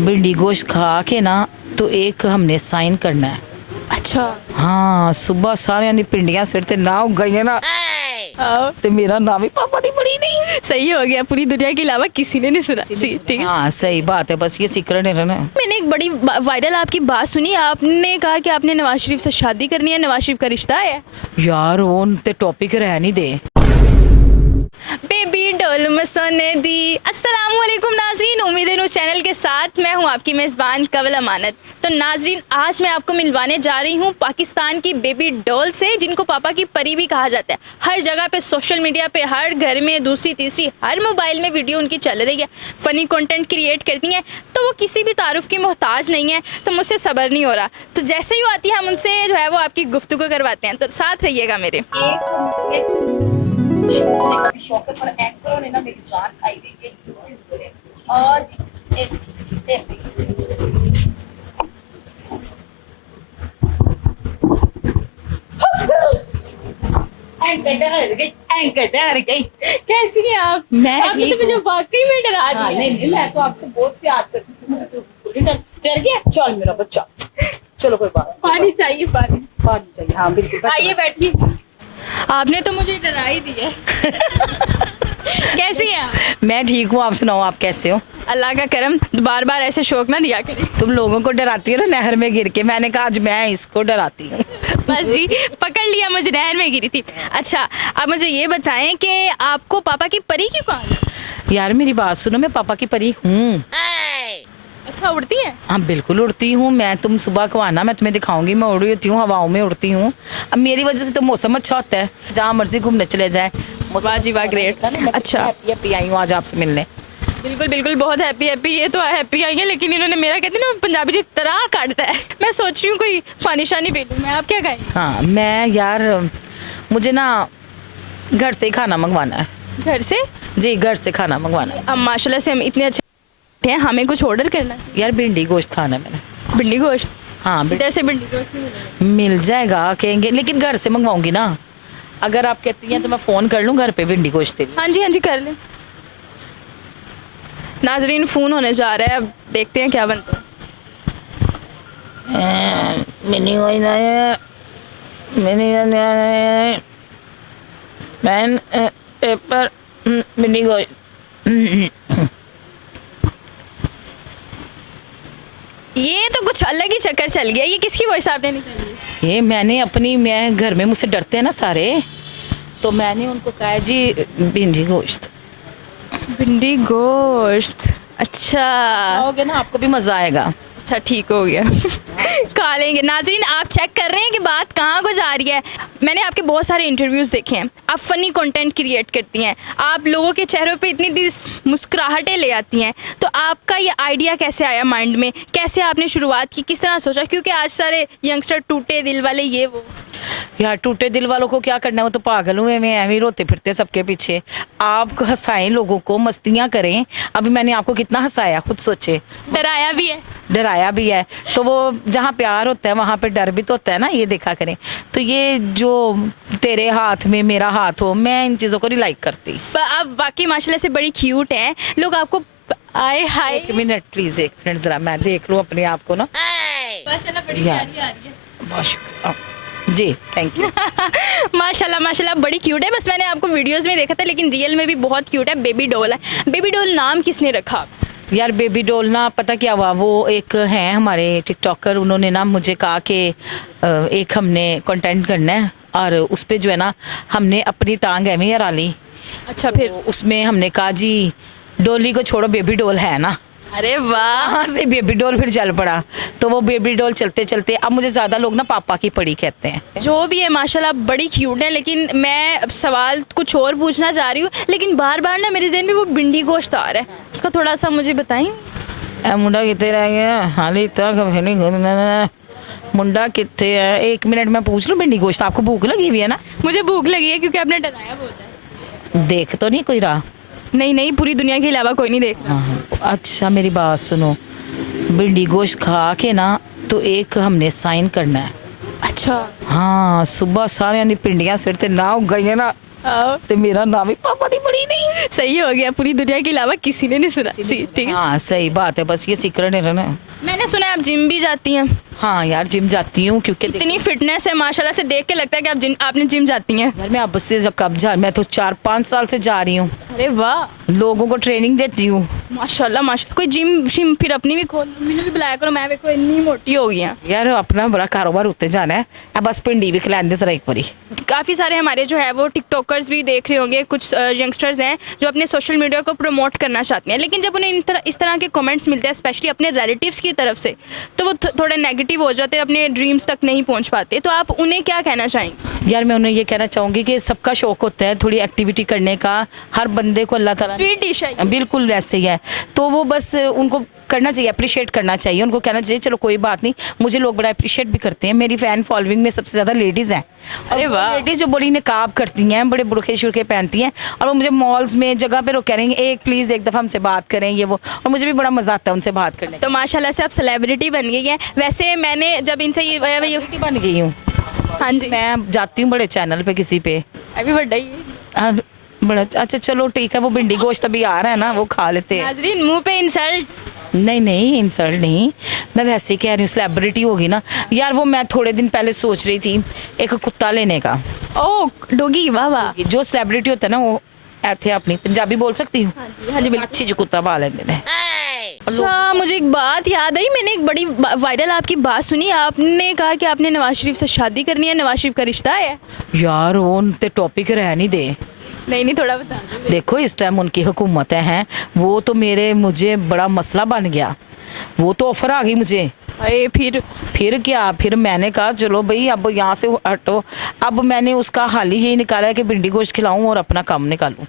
भिंडी गोश्त खा के ना तो एक हमने साइन करना है। अच्छा। हाँ सुबह सारे ने पिंडियां सिर ते ना उगाइया ना ते मेरा नाम ही पापा दी पड़ी नहीं। सही हो गया, पूरी दुनिया के अलावा किसी ने नहीं सुना। ठीक है। हाँ सही बात है, बस ये सीक्रेट है ना। मैंने एक बड़ी वायरल आपकी बात सुनी, आपने कहा कि आपने नवाज शरीफ से शादी करनी है, नवाज शरीफ का रिश्ता है। यार वो ते टॉपिक रह नहीं दे। बेबी डोल में सोने दी। अस्सलाम वालेकुम नाजरीन, उम्मीद है न्यूज़ चैनल के साथ मैं हूं आपकी मेज़बान कवल अमानत। तो नाजरीन आज मैं आपको मिलवाने जा रही हूं पाकिस्तान की बेबी डॉल से, जिनको पापा की परी भी कहा जाता है। हर जगह पे सोशल मीडिया पे, हर घर में, दूसरी तीसरी हर मोबाइल में वीडियो उनकी चल रही है। फ़नी कंटेंट क्रिएट करती हैं, तो वो किसी भी तारुफ की मोहताज नहीं है। तो मुझसे सब्र नहीं हो रहा, तो जैसे ही वो आती है हम उनसे जो है वो आपकी गुफ्तगू करवाते हैं। तो साथ रहिएगा मेरे। शौक पर एंकर ने ना मेरी जान खाई हुई है आज ऐसी एंकर डर गई। कैसी हैं आप? मैं आपने ठीक तो मुझे हूँ। वाकई में डरा हाँ, दिया। नहीं मैं तो आपसे बहुत प्यार करती हूँ, मुझे तो बिल्कुल ही डर गया। चल मेरा बच्चा, चलो कोई बात पानी चाहिए, पानी। पानी चाहिए। हाँ बिल्कुल आइए बैठिए। आपने तो मुझे डरा ही दिया। कैसी हैं आप? मैं ठीक हूँ, आप सुनाओ आप कैसे हो? अल्लाह का करम, बार बार ऐसे शौक ना दिया करें। तुम लोगों को डराती हो ना नहर में गिर के, मैंने कहा आज मैं इसको डराती हूँ। बस जी, पकड़ लिया मुझे, नहर में गिरी थी। अच्छा अब मुझे ये बताएं कि आपको पापा की परी क्यों कहा? यार मेरी बात सुनो, मैं पापा की परी हूँ। अच्छा उड़ती हैं? हाँ बिल्कुल उड़ती हूँ मैं। तुम सुबह को आना, मैं तुम्हें दिखाऊंगी। मैं उड़ी होती हूँ, हवाओं में उड़ती हूँ। अब मेरी वजह से तो मौसम अच्छा होता है, जहाँ मर्जी घूमने चले जाए। वाह जी वाह, ग्रेट। अच्छा हैप्पी आई हूँ आज आपसे मिलने। बिल्कुल बिल्कुल, बहुत हैप्पी। ये तो हैप्पी आई है, लेकिन इन्होंने मेरा कहते हैं ना पंजाबी की तरह काटता है। मैं सोच रही हूँ कोई पानी शानी पी लूँ मैं। आप क्या कहें? हाँ मैं यार, मुझे ना घर से ही खाना मंगवाना है। घर से? जी घर से खाना मंगवाना है। अब माशाल्लाह से हम इतने अच्छे हैं, हमें कुछ ऑर्डर करना है। यार भिंडी गोश्त खाना है मैंने। भिंडी गोश्त? हाँ इधर से भिंडी गोश्त नहीं मिलेगा। मिल जाएगा कहेंगे, लेकिन घर से मंगवाऊंगी ना। अगर आप कहती हैं तो मैं फ़ोन कर लूँ घर पे भिंडी गोश्त के लिए। हाँ जी कर लें। नाजरीन फ़ोन होने जा रहा है, अब देखते हैं क्या बनता है। मिनी पेन पेपर मिनी गोश्त। ये तो कुछ अलग ही चक्कर चल गया। ये किसकी वॉइस आपने निकाली? ये मैंने अपनी, मैं घर में मुझसे डरते हैं ना सारे, तो मैंने उनको कहा जी भिंडी गोश्त। भिंडी गोश्त, अच्छा। खाओगे ना आपको भी मज़ा आएगा। अच्छा ठीक हो गया। खा लेंगे। नाजरीन आप चेक कर रहे हैं कि बात कहाँ को जा रही है। मैंने आपके बहुत सारे इंटरव्यूज़ देखे हैं, आप फ़नी कंटेंट क्रिएट करती हैं, आप लोगों के चेहरों पे इतनी मुस्कुराहटें ले आती हैं। तो आपका ये आइडिया कैसे आया माइंड में, कैसे आपने शुरुआत की, किस तरह सोचा? क्योंकि आज सारे यंगस्टर टूटे दिल वाले ये वो। यार टूटे दिल वालों को क्या करना है, वो तो पागल हुए में ऐਵੇਂ रोते फिरते सबके पीछे। आप हंसाएं लोगों को, मस्तियाँ करें। अभी मैंने आपको कितना हंसाया, खुद सोचे। डराया भी है। डराया भी है, तो वो जहाँ प्यार होता है वहाँ पे डर भी तो होता है ना, ये देखा करें। तो ये जो तेरे हाथ में मेरा हाथ हो, मैं इन चीज़ों को नहीं लाइक करती। आप वाकई माशाल्लाह से बड़ी क्यूट हैं, लोग आपको आए हाय। एक मिनट प्लीज़, एक मिनट ज़रा मैं देख लूँ अपने आप को ना। माशाल्लाह बड़ी प्यारी आ रही है। बहुत शुक्रिया जी, थैंक यू। माशाल्लाह माशाल्लाह बड़ी क्यूट है। बस मैंने आपको वीडियोस में देखा था, लेकिन रियल में भी बहुत क्यूट है। बेबी डॉल है। बेबी डॉल नाम किसने रखा? यार बेबी डॉल ना, पता क्या हुआ, वो एक हैं हमारे टिकटॉकर, उन्होंने ना मुझे कहा कि एक हमने कंटेंट करना है, और उस पर जो है ना हमने अपनी टांग एवं यार ली। अच्छा फिर? तो उसमें हमने कहा जी डोली को छोड़ो, बेबी डॉल है ना। अरे वाह। वहाँ से बेबी डॉल फिर चल पड़ा। तो वो बेबी डॉल चलते चलते अब मुझे ज़्यादा लोग ना पापा की पड़ी कहते हैं। जो भी है माशाल्लाह बड़ी क्यूट है, लेकिन मैं सवाल कुछ और पूछना चाह रही हूँ, लेकिन बार बार ना मेरे जहन में वो भिंडी गोश्त आ रहा है, उसका थोड़ा सा मुझे बताएं। मुंडा कितने रह गया हाली तक, मुंडा कितने है? एक मिनट मैं पूछ लूँ। भिंडी गोश्त आपको भूख लगी हुई है ना? मुझे भूख लगी है, क्योंकि आपने डराया बहुत है। देख तो नहीं कोई रहा? नहीं, पूरी दुनिया के अलावा कोई नहीं देख रहा। अच्छा मेरी बात सुनो, भिंडी गोश्त खा के ना तो एक हमने साइन करना है। अच्छा। हाँ सुबह सारे ने पिंडियां सिर ते ना उगाइया ना ते मेरा नाम ही पापा दी पड़ी नहीं। सही हो गया, पूरी दुनिया के अलावा किसी ने नहीं सुना। ठीक है। हाँ सही बात है, बस ये सीक्रेट है ना। मैंने सुना है आप जिम भी जाती हैं। हाँ यार जिम जाती हूँ क्योंकि इतनी फिटनेस है माशाल्लाह से, देख के लगता है कि आपने जिम जाती हैं। यार मैं अब से जब कब जा, मैं तो 4-5 साल से जा रही हूँ, अरे वाह, लोगों को ट्रेनिंग देती हूँ। माशाल्लाह माशाल्लाह। कोई जिम शिम फिर अपनी भी खोल, मैंने भी बुलाया करो, मैं देखो इतनी मोटी हो गई हूँ। यार अपना बड़ा कारोबार होते जाना है, अब बस पिंडी भी खिलाने जरा एक बारी। काफ़ी सारे हमारे जो है वो टिकटॉकर्स भी देख रहे होंगे, कुछ यंगस्टर्स हैं जो अपने सोशल मीडिया को प्रमोट करना चाहते हैं, लेकिन जब उन्हें इस तरह के कमेंट्स मिलते हैं स्पेशली अपने रिलेटिव्स की तरफ से, तो वो थोड़े नेगेटिव हो जाते हैं, अपने ड्रीम्स तक नहीं पहुंच पाते। तो आप उन्हें क्या कहना चाहेंगे? यार मैं उन्हें ये कहना चाहूँगी कि सबका शौक होता है थोड़ी एक्टिविटी करने का, हर बंदे को अल्लाह ताला स्वीट डिश है ये। बिल्कुल ऐसे ही है, तो वो बस उनको करना चाहिए, अप्रिशिएट करना चाहिए, उनको कहना चाहिए चलो कोई बात नहीं। मुझे लोग बड़ा अप्रिशिएट भी करते हैं, मेरी फ़ैन फॉलोइंग में सबसे ज़्यादा लेडीज़ हैं। अरे वाह। लेडीज़ जो बड़ी नकाब करती हैं, बड़े बुरखे शुरखे पहनती हैं, और वो मुझे मॉल्स में जगह पे रोक कह रही हैं एक प्लीज़ एक दफ़ा हमसे बात करें ये वो, और मुझे भी बड़ा मज़ा आता है उनसे बात करने। तो माशाल्लाह से आप सेलिब्रिटी बन गई हैं। वैसे मैंने जब इनसे ये बन गई हूँ। हाँ जी, मैं जाती हूँ बड़े चैनल पे किसी पे, अभी बड़ा ही हाँ, बड़ा अच्छा चलो ठीक है, वो भिंडी गोश्त अभी आ रहा है ना, वो खा लेते हैं। नाजरीन मुंह पे इंसल्ट। नहीं इंसल्ट नहीं, मैं वैसे ही कह रही हूँ, सेलिब्रिटी होगी ना यार। वो मैं थोड़े दिन पहले सोच रही थी एक कुत्ता लेने का। ओ डॉगी, वाह वाह। जो सेलिब्रिटी होता है ना वो ऐसे अपनी पंजाबी बोल सकती हूँ, हाँ जी बिल्कुल। अच्छी जो कुत्ता पाल लेते हैं। अच्छा, मुझे एक बात याद आई, मैंने एक बड़ी वायरल आपकी बात सुनी, आपने कहा कि आपने नवाज शरीफ से शादी करनी है, नवाज शरीफ का रिश्ता है। यार वो उनते टॉपिक रह नहीं दे। नहीं थोड़ा बता दो। देखो इस टाइम उनकी हुकूमत है, वो तो मुझे बड़ा मसला बन गया, वो तो ऑफर आ गई मुझे। अरे फिर क्या, फिर मैंने कहा चलो भाई अब यहाँ से हटो। अब मैंने उसका हाल ही यही निकाला है कि भिंडी गोश्त खिलाऊं और अपना काम निकालूं।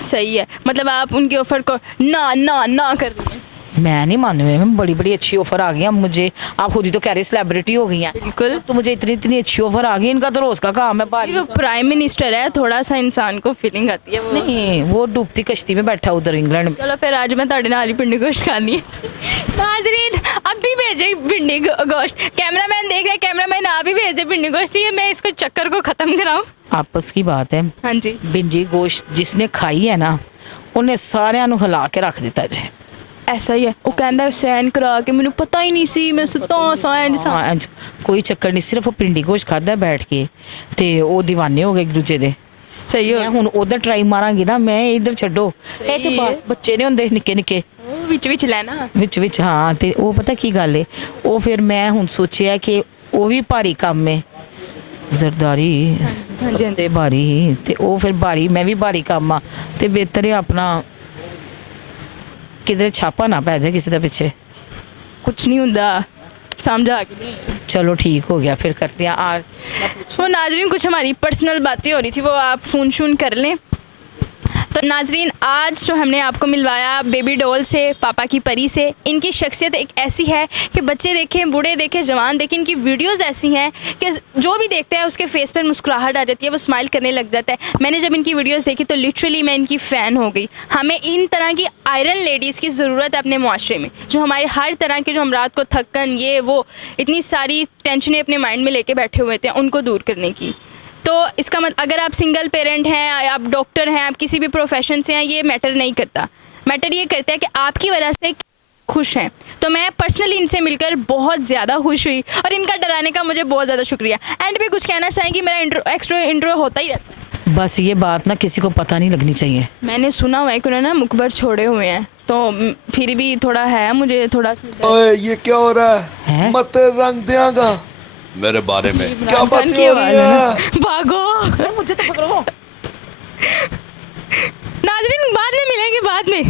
सही है, मतलब आप उनके ऑफर को ना ना ना कर रही हैं। मैं नहीं मान रही, मैं बड़ी अच्छी ऑफर आ गई अब मुझे। आप खुद ही तो कह रही सेलिब्रिटी हो गई हैं। बिल्कुल। तो मुझे इतनी अच्छी ऑफर आ गई, इनका तो रोज का काम है बारी। वो प्राइम मिनिस्टर है, थोड़ा सा इंसान को फीलिंग आती है। वो नहीं, वो डूबती कश्ती में बैठा उधर इंग्लैंड में। चलो फिर आज मैं ताड़ी नाली भिंडी गोश्त खानी है। नाजरीन अब भी भेजे भिंडी गोश्त, कैमरामैन देख रहे हैं, कैमरामैन आप भी भेजे भिंडी गोश्त, ये मैं इसको चक्कर को खत्म कराऊं। आपस की बात है। हाँ जी, भिंडी गोश्त जिसने खाई है ना उन्हें सारिਆਂ ਨੂੰ हिला के रख दिता जी। ऐसा ही है। वो कहता है सैन करा के, मैंने पता ही नहीं सी, मैं सुता सैन सा। हाँ, कोई चक्कर नहीं, सिर्फ वो भिंडी गोश्त खादा बैठ के ते वो दीवाने हो गए एक दूजे दे। सही हो। मैं हुन उधर ट्राई मारांगी ना, मैं इधर छड्डो ਇਹ ਤੇ ਬਾਤ ਬੱਚੇ ਨੇ ਹੁੰਦੇ ਨਿੱਕੇ ਨਿੱਕੇ विच लेना ਵਿੱਚ ਹਾਂ। ਤੇ ਉਹ ਪਤਾ ਕੀ ਗੱਲ ਹੈ, ਉਹ ਫਿਰ ਮੈਂ ਹੁਣ ਸੋਚਿਆ ਕਿ ਉਹ ਵੀ ਭਾਰੀ ਕੰਮ ਹੈ, ਜ਼ਰਦਾਰੀ ਤੇ ਭਾਰੀ, ਤੇ ਉਹ ਫਿਰ ਭਾਰੀ ਮੈਂ ਵੀ ਭਾਰੀ ਕੰਮ ਆ, ਤੇ ਬਿਹਤਰ ਹੈ ਆਪਣਾ ਕਿਧਰੇ ਛਾਪਾ ਨਾ ਪੈ ਜਾਏ ਕਿਸੇ ਦੇ ਪਿੱਛੇ। कुछ नहीं होता, समझा कि नहीं। चलो ठीक हो गया, फिर करते हैं आज। वो नाजरीन कुछ हमारी पर्सनल बातें हो रही थी, वो आप फ़ोन शून कर लें। तो नाजरीन आज जो हमने आपको मिलवाया बेबी डॉल से, पापा की परी से, इनकी शख्सियत एक ऐसी है कि बच्चे देखें, बूढ़े देखें, जवान देखें, इनकी वीडियोस ऐसी हैं कि जो भी देखता है उसके फेस पर मुस्कुराहट आ जाती है, वो स्माइल करने लग जाता है। मैंने जब इनकी वीडियोस देखी तो लिटरली मैं इनकी फ़ैन हो गई। हमें इन तरह की आयरन लेडीज़ की ज़रूरत है अपने मुआशरे में, जो हमारे हर तरह के, जो हम रात को थकन ये वो इतनी सारी टेंशनें अपने माइंड में लेके बैठे हुए थे, उनको दूर करने की। तो इसका मतलब अगर आप सिंगल पेरेंट हैं, आप डॉक्टर हैं, आप किसी भी प्रोफेशन से हैं, ये मैटर नहीं करता। मैटर ये करता है कि आपकी वजह से खुश हैं। तो मैं पर्सनली इनसे मिलकर बहुत ज़्यादा खुश हुई और इनका डराने का मुझे बहुत ज़्यादा शुक्रिया। एंड पे कुछ कहना चाहेंगी? मेरा एक्स्ट्रा इंट्रो होता ही रहता है। बस ये बात ना किसी को पता नहीं लगनी चाहिए। मैंने सुना हुआ है कि उन्होंने ना मुखबर छोड़े हुए हैं, तो फिर भी थोड़ा है मुझे थोड़ा सा। ओए ये क्या हो रहा है? हैं? मत रंग देगा मेरे बारे में क्या इमरान खान बातें की हो आवाज़ रही है ना। है? भागो मुझे तो पकड़ो। नाजरीन, बाद में मिलेंगे, बाद में।